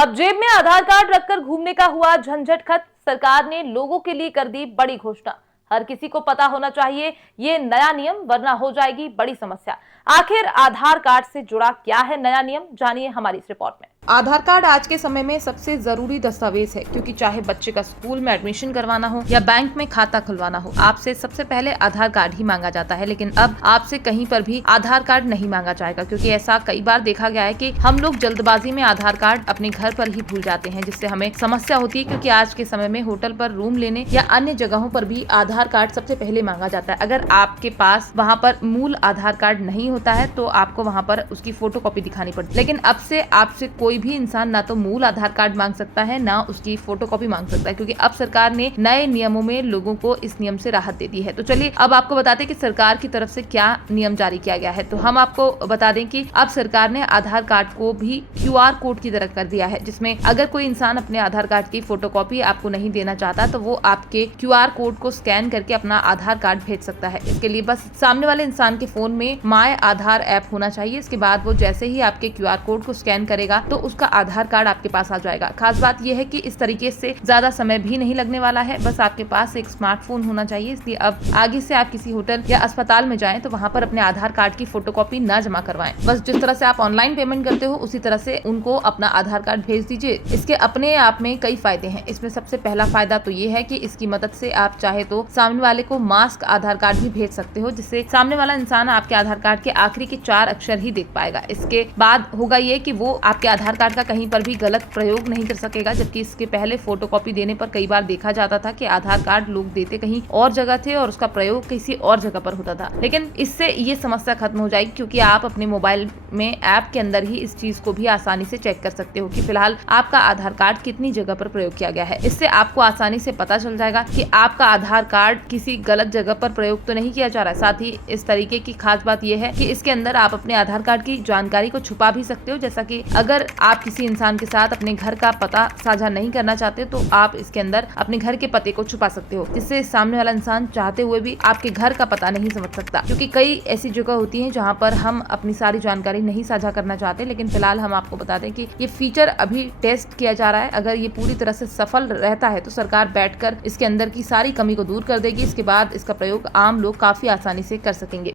अब जेब में आधार कार्ड रखकर घूमने का हुआ झंझट खत्म। सरकार ने लोगों के लिए कर दी बड़ी घोषणा। हर किसी को पता होना चाहिए ये नया नियम, वरना हो जाएगी बड़ी समस्या। आखिर आधार कार्ड से जुड़ा क्या है नया नियम, जानिए हमारी इस रिपोर्ट में। आधार कार्ड आज के समय में सबसे जरूरी दस्तावेज है, क्योंकि चाहे बच्चे का स्कूल में एडमिशन करवाना हो या बैंक में खाता खुलवाना हो, आपसे सबसे पहले आधार कार्ड ही मांगा जाता है। लेकिन अब आपसे कहीं पर भी आधार कार्ड नहीं मांगा जाएगा, क्योंकि ऐसा कई बार देखा गया है कि हम लोग जल्दबाजी में आधार कार्ड अपने घर पर ही भूल जाते हैं, जिससे हमें समस्या होती है। क्योंकि आज के समय में होटल पर रूम लेने या अन्य जगहों पर भी आधार कार्ड सबसे पहले मांगा जाता है। अगर आपके पास वहाँ पर मूल आधार कार्ड नहीं होता है तो आपको वहाँ पर उसकी फोटो कॉपी दिखानी पड़ती है। लेकिन अब से आपसे कोई भी इंसान ना तो मूल आधार कार्ड मांग सकता है, ना उसकी फोटोकॉपी मांग सकता है, क्योंकि अब सरकार ने नए नियमों में लोगों को इस नियम से राहत दे दी है। तो चलिए अब आपको बताते हैं कि सरकार की तरफ से क्या नियम जारी किया गया है। तो हम आपको बता दें कि अब सरकार ने आधार कार्ड को भी QR कोड की तरह कर दिया है, जिसमें अगर कोई इंसान अपने आधार कार्ड की फोटोकॉपी आपको नहीं देना चाहता तो वो आपके QR कोड को स्कैन करके अपना आधार कार्ड भेज सकता है। इसके लिए बस सामने वाले इंसान के फोन में माय आधार ऐप होना चाहिए। इसके बाद वो जैसे ही आपके QR कोड को स्कैन करेगा तो उसका आधार कार्ड आपके पास आ जाएगा। खास बात यह है कि इस तरीके से ज्यादा समय भी नहीं लगने वाला है, बस आपके पास एक स्मार्टफोन होना चाहिए। इसलिए अब आगे से आप किसी होटल या अस्पताल में जाएं तो वहां पर अपने आधार कार्ड की फोटोकॉपी न जमा करवाएं। बस जिस तरह से आप ऑनलाइन पेमेंट करते हो उसी तरह से उनको अपना आधार कार्ड भेज दीजिए। इसके अपने आप में कई फायदे हैं। इसमें सबसे पहला फायदा तो ये है कि इसकी मदद से आप चाहे तो सामने वाले को मास्क आधार कार्ड भी भेज सकते हो, जिससे सामने वाला इंसान आपके आधार कार्ड के आखिरी के 4 अक्षर ही देख पाएगा। इसके बाद होगा ये कि वो आपके आधार कार्ड का कहीं पर भी गलत प्रयोग नहीं कर सकेगा। जबकि इसके पहले फोटोकॉपी देने पर कई बार देखा जाता था कि आधार कार्ड लोग देते कहीं और जगह थे और उसका प्रयोग किसी और जगह पर होता था। लेकिन इससे ये समस्या खत्म हो जाएगी, क्योंकि आप अपने मोबाइल में ऐप के अंदर ही इस चीज को भी आसानी से चेक कर सकते हो कि फिलहाल आपका आधार कार्ड कितनी जगह पर प्रयोग किया गया है। इससे आपको आसानी से पता चल जाएगा कि आपका आधार कार्ड किसी गलत जगह पर प्रयोग तो नहीं किया जा रहा है। साथ ही इस तरीके की खास बात यह है कि इसके अंदर आप अपने आधार कार्ड की जानकारी को छुपा भी सकते हो। जैसा कि अगर आप किसी इंसान के साथ अपने घर का पता साझा नहीं करना चाहते तो आप इसके अंदर अपने घर के पते को छुपा सकते हो, जिससे सामने वाला इंसान चाहते हुए भी आपके घर का पता नहीं समझ सकता। क्योंकि कई ऐसी जगह होती हैं जहां पर हम अपनी सारी जानकारी नहीं साझा करना चाहते। लेकिन फिलहाल हम आपको बता दें कि ये फीचर अभी टेस्ट किया जा रहा है। अगर ये पूरी तरह से सफल रहता है तो सरकार बैठकर इसके अंदर की सारी कमी को दूर कर देगी। इसके बाद इसका प्रयोग आम लोग काफी आसानी से कर सकेंगे।